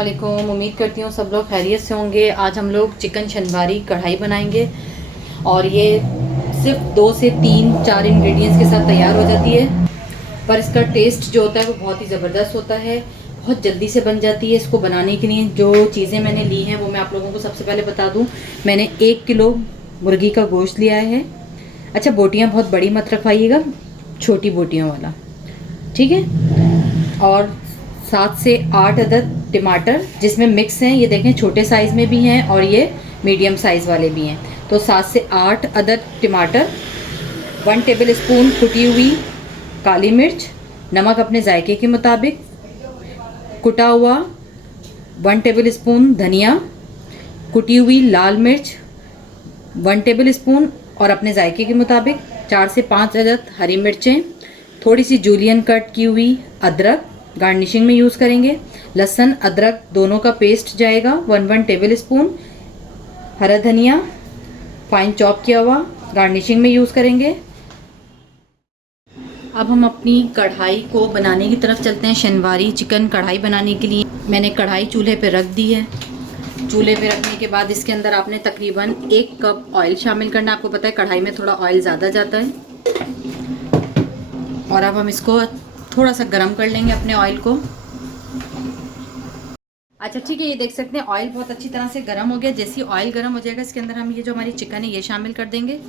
वालेकुम। उम्मीद करती हूँ सब लोग खैरियत से होंगे। आज हम लोग चिकन शनवारी कढ़ाई बनाएंगे और ये सिर्फ 2 से 3 4 इंग्रेडिएंट्स के साथ तैयार हो जाती है, पर इसका टेस्ट जो होता है वो बहुत ही ज़बरदस्त होता है। बहुत जल्दी से बन जाती है। इसको बनाने के लिए जो चीज़ें मैंने ली हैं वो मैं आप लोगों को सबसे पहले बता दूँ। मैंने 1 किलो मुर्गी का गोश्त लिया है। अच्छा, बोटियाँ बहुत बड़ी मत रखवाइएगा, छोटी बोटियों वाला, ठीक है। और 7 से 8 अदद टमाटर जिसमें मिक्स हैं, ये देखें छोटे साइज़ में भी हैं और ये मीडियम साइज़ वाले भी हैं। तो 7 से 8 अदद टमाटर, 1 टेबल स्पून कुटी हुई काली मिर्च, नमक अपने जायके के मुताबिक, कुटा हुआ 1 टेबल स्पून धनिया, कुटी हुई लाल मिर्च 1 टेबल स्पून और अपने जायके के मुताबिक 4 से 5 अदद हरी मिर्चें, थोड़ी सी जूलियन कट की हुई अदरक, गार्निशिंग में यूज़ करेंगे। लहसुन अदरक दोनों का पेस्ट जाएगा 1 टेबल स्पून। हरा धनिया फाइन चॉप किया हुआ, गार्निशिंग में यूज़ करेंगे। अब हम अपनी कढ़ाई को बनाने की तरफ चलते हैं। शनवारी चिकन कढ़ाई बनाने के लिए मैंने कढ़ाई चूल्हे पे रख दी है। चूल्हे पे रखने के बाद इसके अंदर आपने तकरीबन 1 कप ऑयल शामिल करना। आपको पता है कढ़ाई में थोड़ा ऑयल ज़्यादा जाता है। और अब हम इसको थोड़ा सा गर्म कर लेंगे अपने ऑयल को। अच्छा ठीक है, ये देख सकते हैं ऑयल बहुत अच्छी तरह से गर्म हो गया। जैसे ही ऑयल गर्म हो जाएगा इसके अंदर हम ये जो हमारी चिकन है ये शामिल कर देंगे।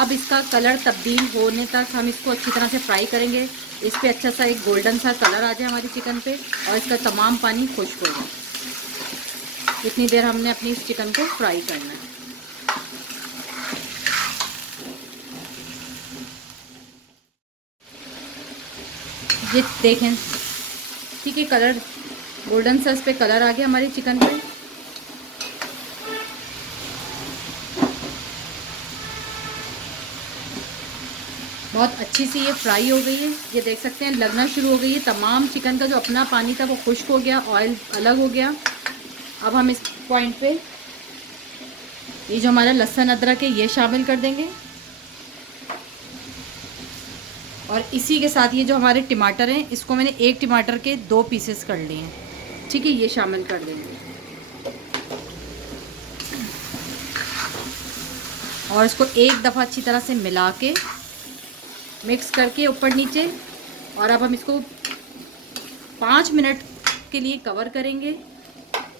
अब इसका कलर तब्दील होने तक हम इसको अच्छी तरह से फ्राई करेंगे। इस पर अच्छा सा एक गोल्डन सा कलर आ जाए हमारी चिकन पे और इसका तमाम पानी खुश्क हो जाए। इतनी देर हमने अपनी इस चिकन को फ्राई करना है। ये देखें, ठीक है, कलर गोल्डन सा इस पर कलर आ गया हमारी चिकन पे। बहुत अच्छी सी ये फ्राई हो गई है। ये देख सकते हैं लगना शुरू हो गई है। तमाम चिकन का जो अपना पानी था वो खुश्क हो गया, ऑयल अलग हो गया। अब हम इस पॉइंट पे ये जो हमारा लहसुन अदरक है ये शामिल कर देंगे और इसी के साथ ये जो हमारे टमाटर हैं इसको मैंने 1 टमाटर के 2 पीसेस कर लिए हैं, ठीक है, ये शामिल कर देंगे। और इसको एक दफ़ा अच्छी तरह से मिला के मिक्स करके ऊपर नीचे। और अब हम इसको 5 मिनट के लिए कवर करेंगे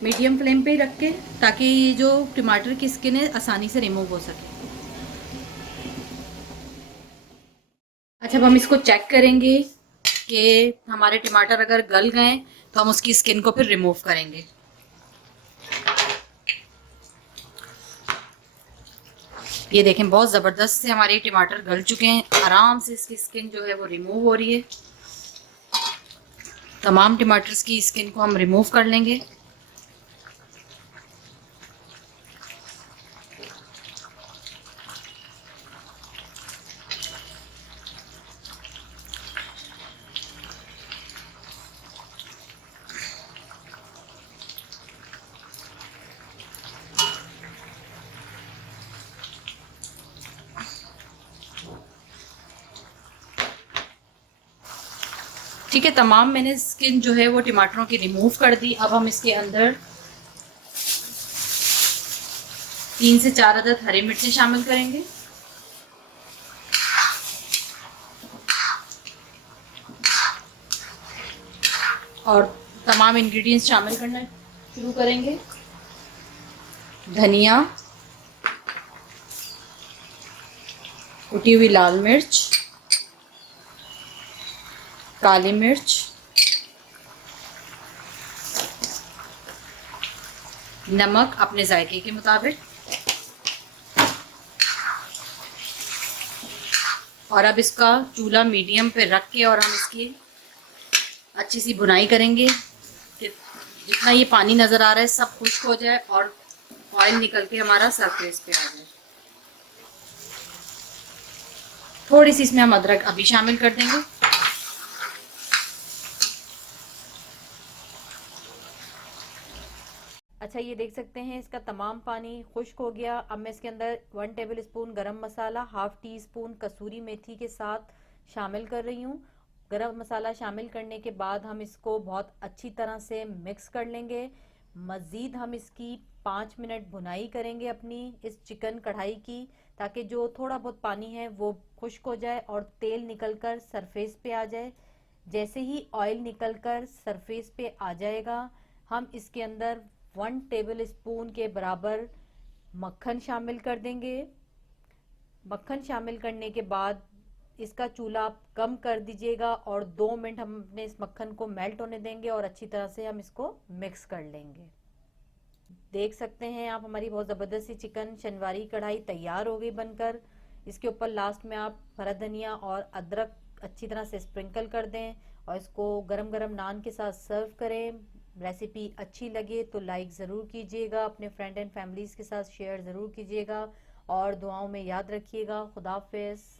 मीडियम फ्लेम पे रख के, ताकि ये जो टमाटर की स्किन है आसानी से रिमूव हो सके। अच्छा, अब हम इसको चेक करेंगे कि हमारे टमाटर अगर गल गए तो हम उसकी स्किन को फिर रिमूव करेंगे। ये देखें बहुत ज़बरदस्त से हमारे टमाटर गल चुके हैं। आराम से इसकी स्किन जो है वो रिमूव हो रही है। तमाम टमाटर्स की स्किन को हम रिमूव कर लेंगे। ठीक है, तमाम मैंने स्किन जो है वो टमाटरों की रिमूव कर दी। अब हम इसके अंदर 3 से 4 अदद हरी मिर्चें शामिल करेंगे और तमाम इंग्रेडिएंट्स शामिल करना शुरू करेंगे। धनिया, कुटी हुई लाल मिर्च, काली मिर्च, नमक अपने जायके के मुताबिक। और अब इसका चूल्हा मीडियम पे रख के और हम इसकी अच्छी सी भुनाई करेंगे कि जितना ये पानी नज़र आ रहा है सब खुश्क हो जाए और ऑयल निकल के हमारा सरफेस पे आ जाए। थोड़ी सी इसमें हम अदरक अभी शामिल कर देंगे। अच्छा, ये देख सकते हैं इसका तमाम पानी खुश्क हो गया। अब मैं इसके अंदर 1 टेबल स्पून गरम मसाला, हाफ टी स्पून कसूरी मेथी के साथ शामिल कर रही हूँ। गरम मसाला शामिल करने के बाद हम इसको बहुत अच्छी तरह से मिक्स कर लेंगे। मज़ीद हम इसकी 5 मिनट भुनाई करेंगे अपनी इस चिकन कढ़ाई की, ताकि जो थोड़ा बहुत पानी है वो खुश्क हो जाए और तेल निकलकर सरफेस पे आ जाए। जैसे ही ऑयल निकलकर सरफेस पे आ जाएगा, हम इसके अंदर 1 टेबल स्पून के बराबर मक्खन शामिल कर देंगे। मक्खन शामिल करने के बाद इसका चूल्हा आप कम कर दीजिएगा और 2 मिनट हम अपने इस मक्खन को मेल्ट होने देंगे और अच्छी तरह से हम इसको मिक्स कर लेंगे। देख सकते हैं आप, हमारी बहुत ज़बरदस्त सी चिकन शनवारी कढ़ाई तैयार हो गई बनकर। इसके ऊपर लास्ट में आप हरा धनिया और अदरक अच्छी तरह से स्प्रिंकल कर दें और इसको गरम गरम नान के साथ सर्व करें। रेसिपी अच्छी लगे तो लाइक ज़रूर कीजिएगा, अपने फ्रेंड एंड फैमिलीज़ के साथ शेयर ज़रूर कीजिएगा और दुआओं में याद रखिएगा। खुदा हाफिज़।